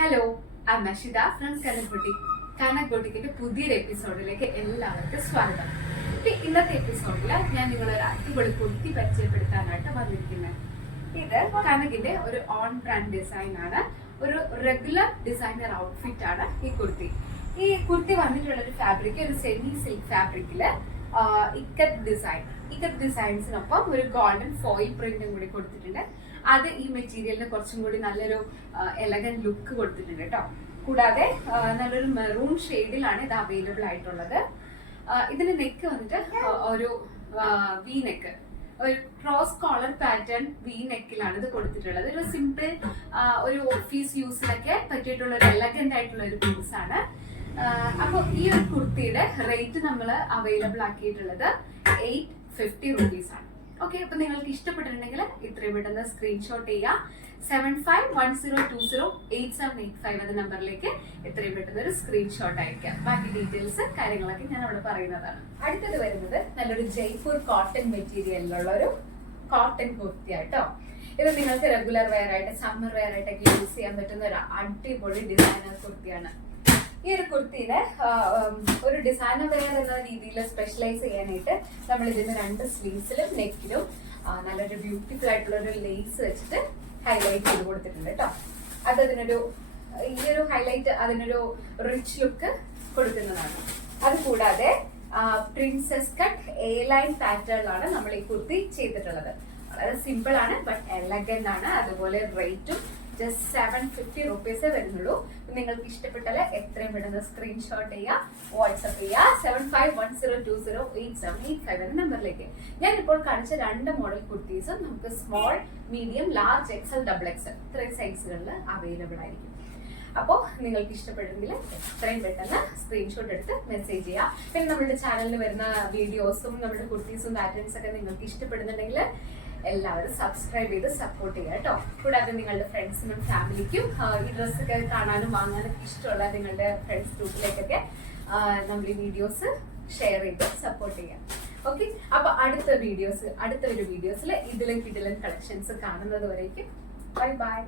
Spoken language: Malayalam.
Hello, I am Ashitha from Kanak ബൊട്ടിക്കിന്റെ പുതിയൊരു എപ്പിസോഡിലേക്ക് എല്ലാവർക്കും സ്വാഗതം. ഇന്നത്തെ എപ്പിസോഡിൽ ഞാൻ നിങ്ങളൊരു അടിപൊളി കുർത്തി പരിചയപ്പെടുത്താനായിട്ട് വന്നിരിക്കുന്നത്. ഇത് കനകിന്റെ ഒരു ഓൺ ബ്രാൻഡ് ഡിസൈൻ ആണ്. ഒരു റെഗുലർ ഡിസൈനർ ഔട്ട്ഫിറ്റ് ആണ് ഈ കുർത്തി. ഈ കുർത്തി വന്നിട്ടുള്ള ഒരു ഫാബ്രിക് ഒരു സെമി സിൽക്ക് ഫാബ്രിക്കില് ഇക്കത്ത് ഡിസൈൻസിനൊപ്പം ഒരു ഗോൾഡൻ ഫോയിൽ പ്രിന്റും കൂടി കൊടുത്തിട്ടുണ്ട്. അത് ഈ മെറ്റീരിയലിന് കുറച്ചും കൂടി നല്ലൊരു എലഗന്റ് ലുക്ക് കൊടുത്തിട്ടുണ്ട് കേട്ടോ. കൂടാതെ നല്ലൊരു മെറൂൺ ഷെയ്ഡിലാണ് ഇത് അവൈലബിൾ ആയിട്ടുള്ളത്. ഇതിന്റെ നെക്ക് വന്നിട്ട് ഒരു വി നെക്ക്, ഒരു ക്രോസ് കോളർ പാറ്റേൺ വി നെക്കിലാണ് ഇത് കൊടുത്തിട്ടുള്ളത്. ഒരു സിമ്പിൾ ഒരു ഓഫീസ് യൂസിനൊക്കെ പറ്റിയിട്ടുള്ള ഒരു എലഗന്റ് ആയിട്ടുള്ള ഒരു പീസ് ആണ്. അപ്പൊ ഈ ഒരു കുർത്തിയുടെ റേറ്റ് നമ്മൾ അവൈലബിൾ ആക്കിയിട്ടുള്ളത് 850 rupees ആണ്. ഓക്കെ, അപ്പൊ നിങ്ങൾക്ക് ഇഷ്ടപ്പെട്ടിട്ടുണ്ടെങ്കിൽ ഇത്രയും പെട്ടെന്ന് സ്ക്രീൻഷോട്ട് ചെയ്യുക. 7510208785 എന്ന നമ്പറിലേക്ക് എത്രയും പെട്ടെന്ന് ഒരു സ്ക്രീൻഷോട്ട് അയക്കാം. ബാക്കി ഡീറ്റെയിൽസ് കാര്യങ്ങളൊക്കെ ഞാൻ അവിടെ പറയുന്നതാണ്. അടുത്തത് വരുന്നത് നല്ലൊരു ജയ്പൂർ കോട്ടൺ മെറ്റീരിയലിലുള്ള ഒരു കോട്ടൺ കുർത്തി ആട്ടോ. ഇത് നിങ്ങൾക്ക് റെഗുലർ വെയർ ആയിട്ട് സമ്മർ വെയർ ആയിട്ടൊക്കെ യൂസ് ചെയ്യാൻ പറ്റുന്ന ഒരു അടിപൊളി ഡിസൈനർ കുർത്തിയാണ്. ഈ ഒരു കുർത്തിയില് ഒരു ഡിസൈനർ വെയർ എന്ന രീതിയിൽ സ്പെഷ്യലൈസ് ചെയ്യാനായിട്ട് നമ്മൾ ഇതിന് 2 സ്ലീവ്സിലും നെക്കിലും നല്ലൊരു ബ്യൂട്ടിഫുൾ ആയിട്ടുള്ള ഒരു ലേസ് വെച്ചിട്ട് ഹൈലൈറ്റ് ചെയ്ത് കൊടുത്തിട്ടുണ്ട് കേട്ടോ. ഈ ഒരു ഹൈലൈറ്റ് അതിനൊരു റിച്ച് ലുക്ക് കൊടുക്കുന്നതാണ്. അതുകൂടാതെ പ്രിൻസസ് കട്ട് എ ലൈൻ പാറ്റേണിലാണ് നമ്മൾ ഈ കുർത്തി ചെയ്തിട്ടുള്ളത്. വളരെ സിമ്പിൾ ആണ്, ബട്ട് എലഗന്റ് ആണ്. അതുപോലെ റേറ്റും ജസ്റ്റ് 750 rupees വരുന്നുള്ളൂ. നിങ്ങൾക്ക് ഇഷ്ടപ്പെട്ടാൽ എത്രയും പെട്ടെന്ന് സ്ക്രീൻഷോട്ട് ചെയ്യുക, വാട്സ്ആപ്പ് ചെയ്യുക 7510208785 എന്ന നമ്പറിലേക്ക്. ഞാൻ ഇപ്പോൾ കാണിച്ച 2 മോഡൽ കുർത്തീസും നമുക്ക് small, medium, large, XL, double XL ഇത്രയും സൈസുകളിൽ അവൈലബിൾ ആയിരിക്കും. അപ്പോൾ നിങ്ങൾക്ക് ഇഷ്ടപ്പെടുമെങ്കിൽ എത്രയും പെട്ടെന്ന് സ്ക്രീൻഷോട്ട് എടുത്ത് മെസ്സേജ് ചെയ്യുക. പിന്നെ നമ്മുടെ ചാനലിൽ വരുന്ന വീഡിയോസും നമ്മുടെ കുർത്തീസും പാറ്റേൺസ് ഒക്കെ നിങ്ങൾക്ക് ഇഷ്ടപ്പെടുന്നുണ്ടെങ്കിൽ എല്ലാവരും സബ്സ്ക്രൈബ് ചെയ്ത് സപ്പോർട്ട് ചെയ്യുക കേട്ടോ. കൂടാതെ നിങ്ങളുടെ ഫ്രണ്ട്സിനും ഫാമിലിക്കും ഈ ഡ്രസ്സൊക്കെ കാണാനും വാങ്ങാനൊക്കെ ഇഷ്ടമുള്ള നിങ്ങളുടെ ഫ്രണ്ട്സ് ഗ്രൂപ്പിലേക്കൊക്കെ നമ്മൾ ഈ വീഡിയോസ് ഷെയർ ചെയ്ത് സപ്പോർട്ട് ചെയ്യാം. ഓക്കെ, അപ്പൊ അടുത്ത ഒരു വീഡിയോസിൽ ഇതിലും കളക്ഷൻസ് കാണുന്നത് വരേക്കും ബൈ ബൈ.